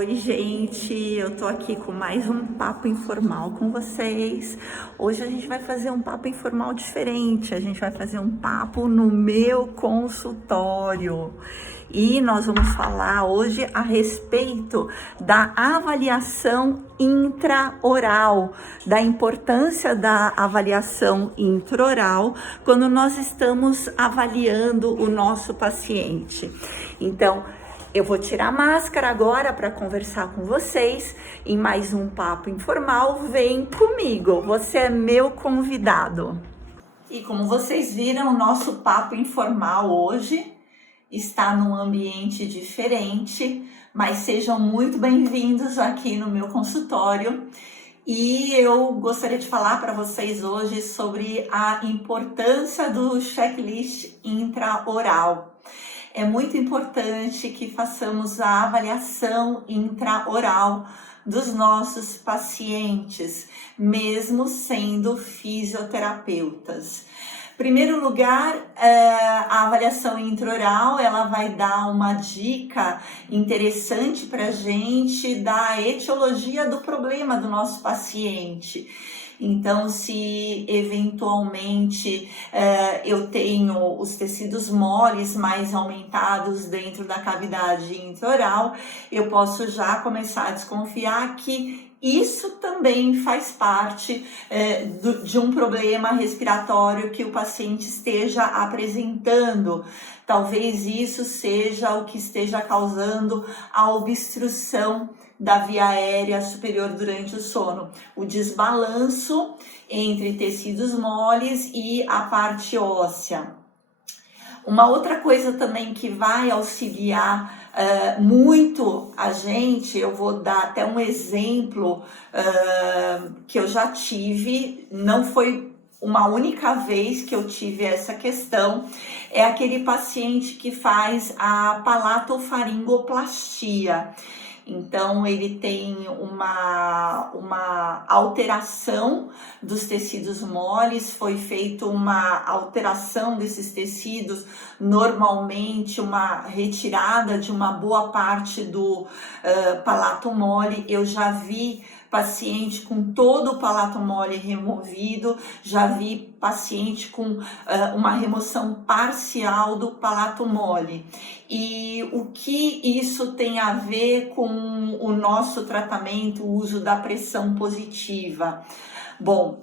Oi, gente, eu tô aqui com mais um papo informal com vocês. Hoje a gente vai fazer um papo informal diferente. A gente vai fazer um papo no meu consultório. E nós vamos falar hoje a respeito da avaliação intraoral, da importância da avaliação intraoral quando nós estamos avaliando o nosso paciente. Então, eu vou tirar a máscara agora para conversar com vocês em mais um papo informal. Vem comigo, você é meu convidado. E como vocês viram, o nosso papo informal hoje está num ambiente diferente, mas sejam muito bem-vindos aqui no meu consultório. E eu gostaria de falar para vocês hoje sobre a importância do checklist intraoral. É muito importante que façamos a avaliação intraoral dos nossos pacientes, mesmo sendo fisioterapeutas. Em primeiro lugar, a avaliação intraoral, ela vai dar uma dica interessante para a gente da etiologia do problema do nosso paciente. Então, se eventualmente eu tenho os tecidos moles mais aumentados dentro da cavidade intraoral, eu posso já começar a desconfiar que isso também faz parte de um problema respiratório que o paciente esteja apresentando. Talvez isso seja o que esteja causando a obstrução da via aérea superior durante o sono, o desbalanço entre tecidos moles e a parte óssea. Uma outra coisa também que vai auxiliar muito a gente, eu vou dar até um exemplo que eu já tive, não foi uma única vez que eu tive essa questão, é aquele paciente que faz a palatofaringoplastia. Então, ele tem uma alteração dos tecidos moles, foi feita uma alteração desses tecidos, normalmente uma retirada de uma boa parte do palato mole. Eu já vi paciente com todo o palato mole removido, já vi paciente com uma remoção parcial do palato mole. E o que isso tem a ver com o nosso tratamento, o uso da pressão positiva? Bom,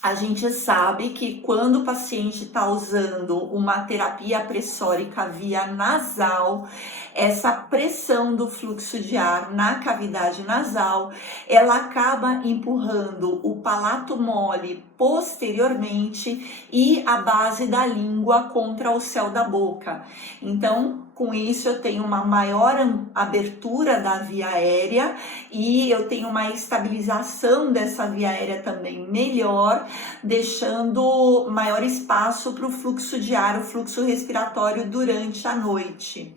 a gente sabe que quando o paciente está usando uma terapia pressórica via nasal, essa pressão do fluxo de ar na cavidade nasal, ela acaba empurrando o palato mole posteriormente e a base da língua contra o céu da boca. Então, com isso eu tenho uma maior abertura da via aérea e eu tenho uma estabilização dessa via aérea também melhor, deixando maior espaço para o fluxo de ar, o fluxo respiratório durante a noite.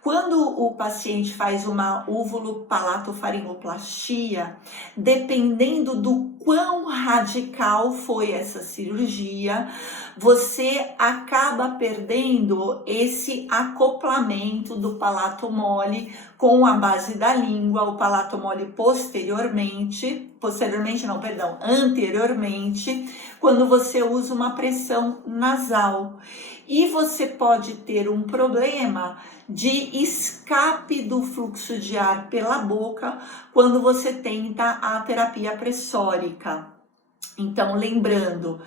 Quando o paciente faz uma úvulo-palatofaringoplastia, dependendo do quão radical foi essa cirurgia, você acaba perdendo esse acoplamento do palato mole com a base da língua, o palato mole anteriormente, quando você usa uma pressão nasal. E você pode ter um problema de escape do fluxo de ar pela boca quando você tenta a terapia pressórica. Então, lembrando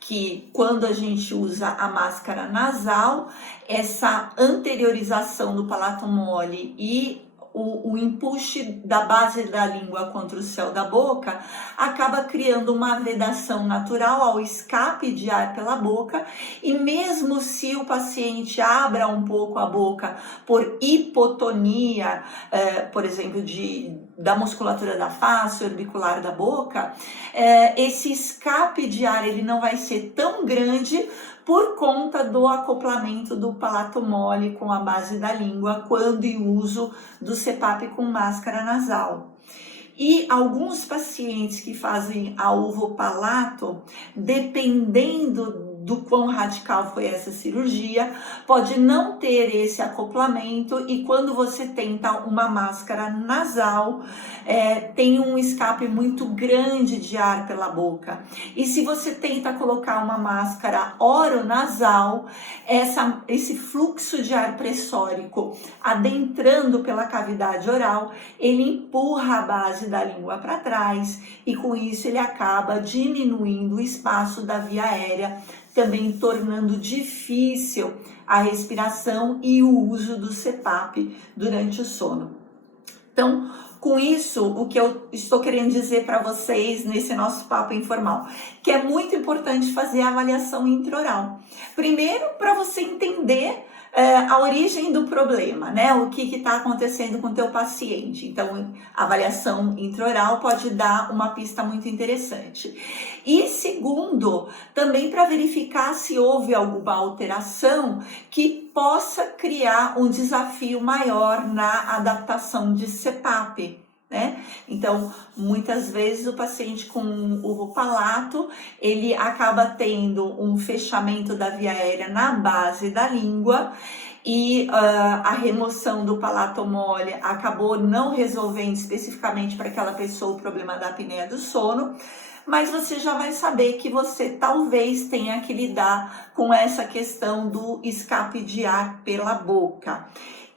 que quando a gente usa a máscara nasal, essa anteriorização do palato mole e o empuxe da base da língua contra o céu da boca acaba criando uma vedação natural ao escape de ar pela boca, e mesmo se o paciente abra um pouco a boca por hipotonia, por exemplo, da musculatura da face orbicular da boca, esse escape de ar ele não vai ser tão grande por conta do acoplamento do palato mole com a base da língua quando em uso do CPAP com máscara nasal. E alguns pacientes que fazem a uvopalato, dependendo do quão radical foi essa cirurgia, pode não ter esse acoplamento e quando você tenta uma máscara nasal, tem um escape muito grande de ar pela boca. E se você tenta colocar uma máscara oronasal, esse fluxo de ar pressórico adentrando pela cavidade oral, ele empurra a base da língua para trás e com isso ele acaba diminuindo o espaço da via aérea, também tornando difícil a respiração e o uso do CPAP durante o sono. Então, com isso, o que eu estou querendo dizer para vocês nesse nosso papo informal, que é muito importante fazer a avaliação intraoral. Primeiro, para você entender a origem do problema, né? O que está acontecendo com o teu paciente. Então, a avaliação intraoral pode dar uma pista muito interessante. E segundo, também para verificar se houve alguma alteração que possa criar um desafio maior na adaptação de CPAP. Né? Então, muitas vezes o paciente com o palato, ele acaba tendo um fechamento da via aérea na base da língua e a remoção do palato mole acabou não resolvendo especificamente para aquela pessoa o problema da apneia do sono, mas você já vai saber que você talvez tenha que lidar com essa questão do escape de ar pela boca.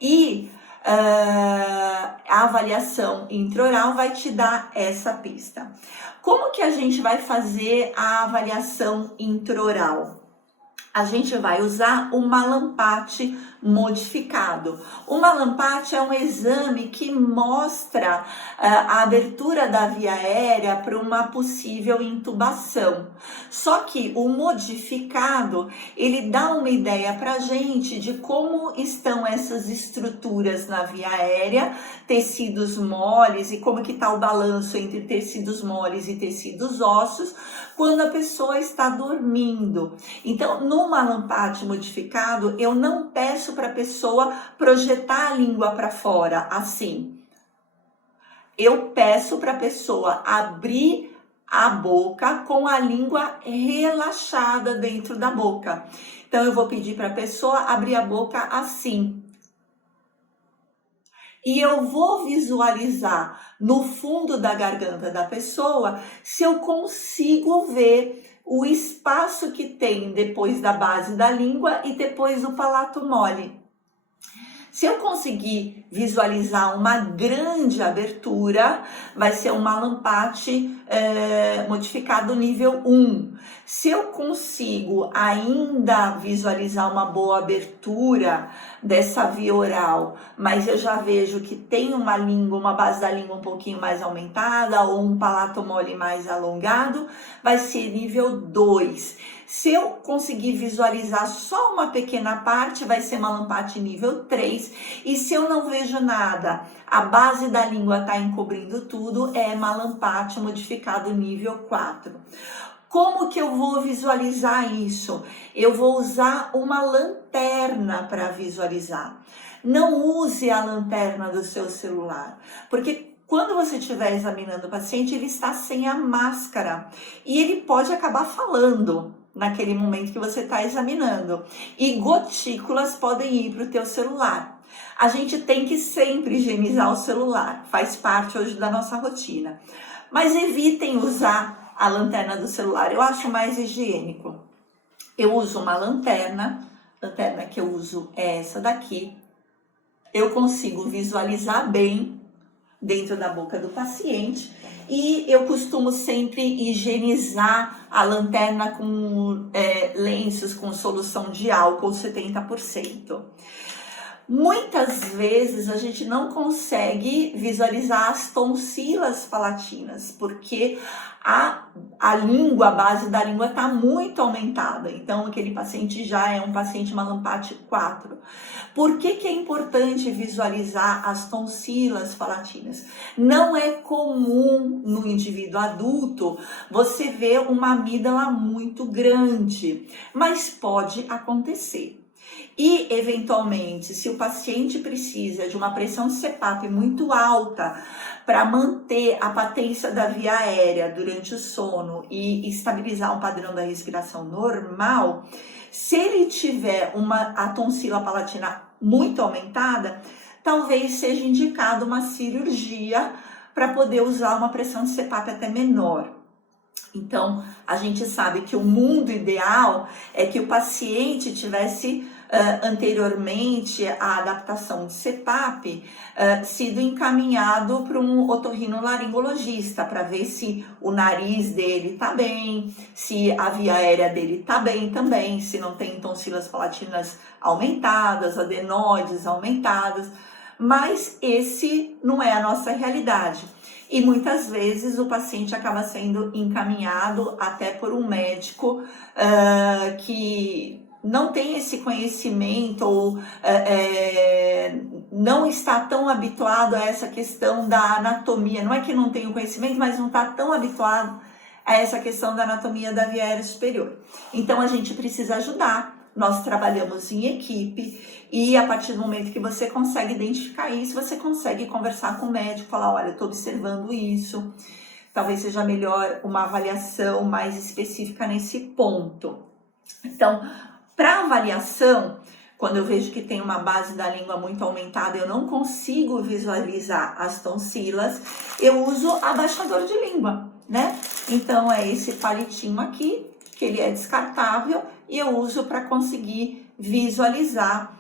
E a avaliação intraoral vai te dar essa pista. Como que a gente vai fazer a avaliação intraoral? A gente vai usar o Mallampati modificado. O Mallampati é um exame que mostra a abertura da via aérea para uma possível intubação. Só que o modificado, ele dá uma ideia para a gente de como estão essas estruturas na via aérea, tecidos moles e como que está o balanço entre tecidos moles e tecidos ósseos quando a pessoa está dormindo. Então, no Mallampati modificado, eu não peço para a pessoa projetar a língua para fora, assim. Eu peço para a pessoa abrir a boca com a língua relaxada dentro da boca. Então, eu vou pedir para a pessoa abrir a boca assim. E eu vou visualizar no fundo da garganta da pessoa se eu consigo ver o espaço que tem depois da base da língua e depois do palato mole. Se eu conseguir visualizar uma grande abertura, vai ser um Mallampati modificado nível 1. Se eu consigo ainda visualizar uma boa abertura dessa via oral, mas eu já vejo que tem uma língua, uma base da língua um pouquinho mais aumentada ou um palato mole mais alongado, vai ser nível 2. Se eu conseguir visualizar só uma pequena parte, vai ser Mallampati nível 3. E se eu não vejo nada, a base da língua está encobrindo tudo, é Mallampati modificado nível 4. Como que eu vou visualizar isso? Eu vou usar uma lanterna para visualizar. Não use a lanterna do seu celular, porque quando você estiver examinando o paciente, ele está sem a máscara e ele pode acabar falando naquele momento que você está examinando. E gotículas podem ir para o teu celular. A gente tem que sempre higienizar o celular, faz parte hoje da nossa rotina. Mas evitem usar a lanterna do celular, eu acho mais higiênico. Eu uso uma lanterna, a lanterna que eu uso é essa daqui. Eu consigo visualizar bem dentro da boca do paciente e eu costumo sempre higienizar a lanterna com lenços com solução de álcool 70%. Muitas vezes a gente não consegue visualizar as tonsilas palatinas, porque a língua, a base da língua está muito aumentada. Então, aquele paciente já é um paciente Mallampati 4. Por que que é importante visualizar as tonsilas palatinas? Não é comum no indivíduo adulto você ver uma amígdala muito grande, mas pode acontecer. E, eventualmente, se o paciente precisa de uma pressão de CPAP muito alta para manter a patência da via aérea durante o sono e estabilizar um padrão da respiração normal, se ele tiver a tonsila palatina muito aumentada, talvez seja indicado uma cirurgia para poder usar uma pressão de CPAP até menor. Então, a gente sabe que o mundo ideal é que o paciente tivesse anteriormente à adaptação de CPAP sido encaminhado para um otorrinolaringologista para ver se o nariz dele está bem, se a via aérea dele está bem também, se não tem tonsilas palatinas aumentadas, adenoides aumentadas, mas esse não é a nossa realidade. E muitas vezes o paciente acaba sendo encaminhado até por um médico que não tem esse conhecimento ou não está tão habituado a essa questão da anatomia. Não é que não tem o conhecimento, mas não está tão habituado a essa questão da anatomia da via aérea superior. Então a gente precisa ajudar. Nós trabalhamos em equipe e a partir do momento que você consegue identificar isso, você consegue conversar com o médico, falar, olha, eu estou observando isso, talvez seja melhor uma avaliação mais específica nesse ponto. Então, para avaliação, quando eu vejo que tem uma base da língua muito aumentada, eu não consigo visualizar as tonsilas, eu uso abaixador de língua, né? Então, é esse palitinho aqui, que ele é descartável, e eu uso para conseguir visualizar,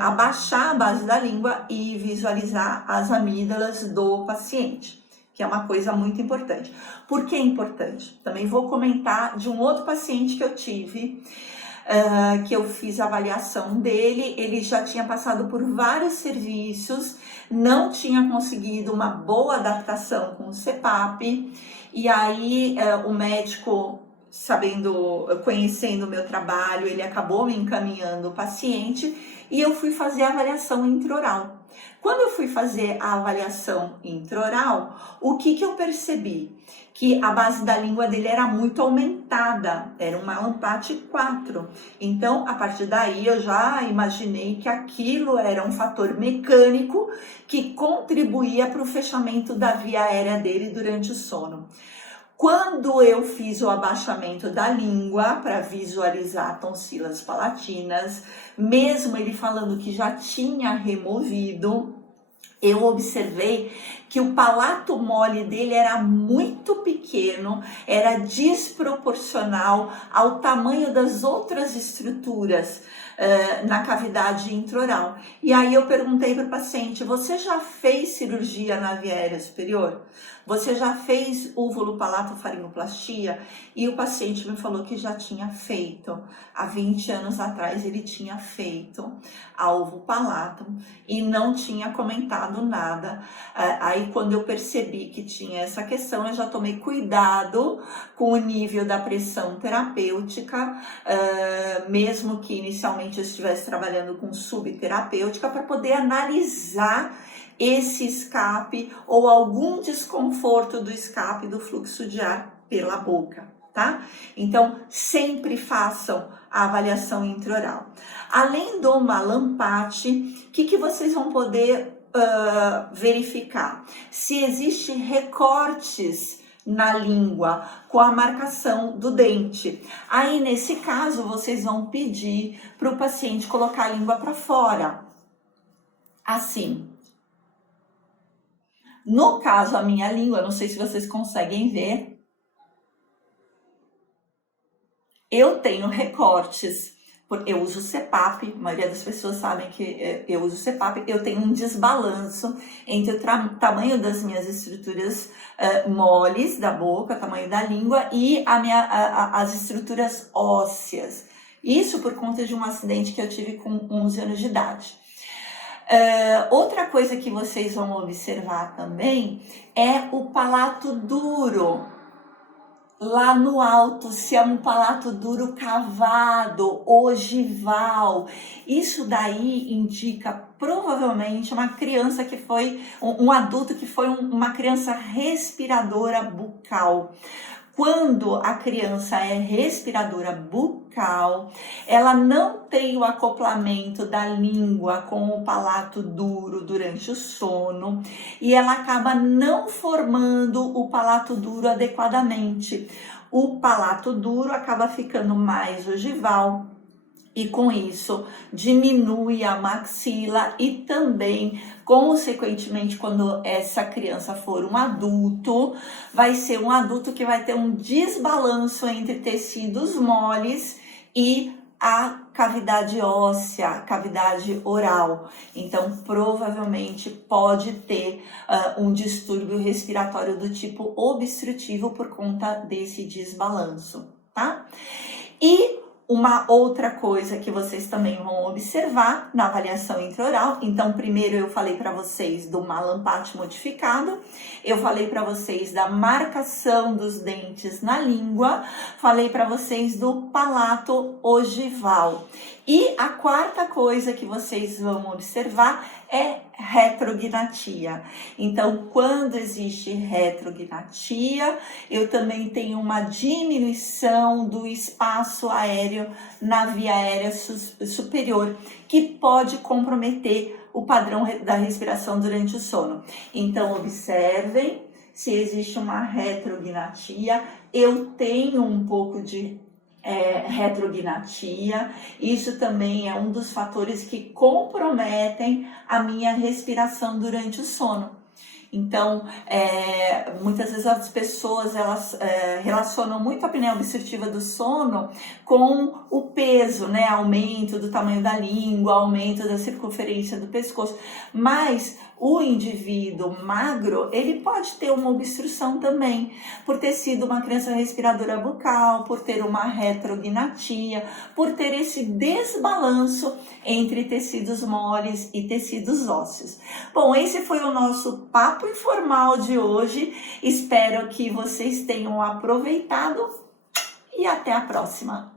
abaixar a base da língua e visualizar as amígdalas do paciente, que é uma coisa muito importante. Por que é importante? Também vou comentar de um outro paciente que eu tive, que eu fiz a avaliação dele. Ele já tinha passado por vários serviços, não tinha conseguido uma boa adaptação com o CPAP, e aí o médico, conhecendo o meu trabalho, ele acabou me encaminhando o paciente e eu fui fazer a avaliação intraoral. Quando eu fui fazer a avaliação intraoral, o que eu percebi? Que a base da língua dele era muito aumentada, era uma Lampate 4. Então, a partir daí, eu já imaginei que aquilo era um fator mecânico que contribuía para o fechamento da via aérea dele durante o sono. Quando eu fiz o abaixamento da língua para visualizar tonsilas palatinas, mesmo ele falando que já tinha removido, eu observei que o palato mole dele era muito pequeno, era desproporcional ao tamanho das outras estruturas na cavidade intraoral. E aí eu perguntei para o paciente, você já fez cirurgia na via aérea superior? Você já fez uvulopalatofaringoplastia? E o paciente me falou que já tinha feito. Há 20 anos atrás ele tinha feito a uvupalato e não tinha comentado nada. Aí quando eu percebi que tinha essa questão, eu já tomei cuidado com o nível da pressão terapêutica, mesmo que inicialmente eu estivesse trabalhando com subterapêutica, para poder analisar esse escape ou algum desconforto do escape do fluxo de ar pela boca, tá? Então, sempre façam a avaliação intraoral. Além do Malampate, o que vocês vão poder verificar? Se existe recortes na língua com a marcação do dente. Aí, nesse caso, vocês vão pedir para o paciente colocar a língua para fora, assim. No caso, a minha língua, não sei se vocês conseguem ver, eu tenho recortes, eu uso CPAP, a maioria das pessoas sabem que eu uso CPAP, eu tenho um desbalanço entre o tamanho das minhas estruturas moles da boca, tamanho da língua, e as estruturas ósseas. Isso por conta de um acidente que eu tive com 11 anos de idade. Outra coisa que vocês vão observar também é o palato duro. Lá no alto, se é um palato duro cavado, ogival, isso daí indica provavelmente uma criança que foi, um adulto que foi uma criança respiradora bucal. quando a criança é respiradora bucal, ela não tem o acoplamento da língua com o palato duro durante o sono e ela acaba não formando o palato duro adequadamente. O palato duro acaba ficando mais ogival e com isso diminui a maxila e também, consequentemente, quando essa criança for um adulto, vai ser um adulto que vai ter um desbalanço entre tecidos moles e a cavidade óssea, a cavidade oral. Então, provavelmente pode ter um distúrbio respiratório do tipo obstrutivo por conta desse desbalanço, tá? E uma outra coisa que vocês também vão observar na avaliação intraoral, então primeiro eu falei para vocês do malampate modificado, eu falei para vocês da marcação dos dentes na língua, falei para vocês do palato ogival. E a quarta coisa que vocês vão observar é retrognatia. Então, quando existe retrognatia, eu também tenho uma diminuição do espaço aéreo na via aérea superior, que pode comprometer o padrão da respiração durante o sono. Então, observem se existe uma retrognatia. Eu tenho um pouco de retrognatia, isso também é um dos fatores que comprometem a minha respiração durante o sono. Então, muitas vezes as pessoas elas relacionam muito a apneia obstrutiva do sono com o peso, né? Aumento do tamanho da língua, aumento da circunferência do pescoço, mas o indivíduo magro, ele pode ter uma obstrução também, por ter sido uma criança respiradora bucal, por ter uma retrognatia, por ter esse desbalanço entre tecidos moles e tecidos ósseos. Bom, esse foi o nosso papo informal de hoje. Espero que vocês tenham aproveitado e até a próxima.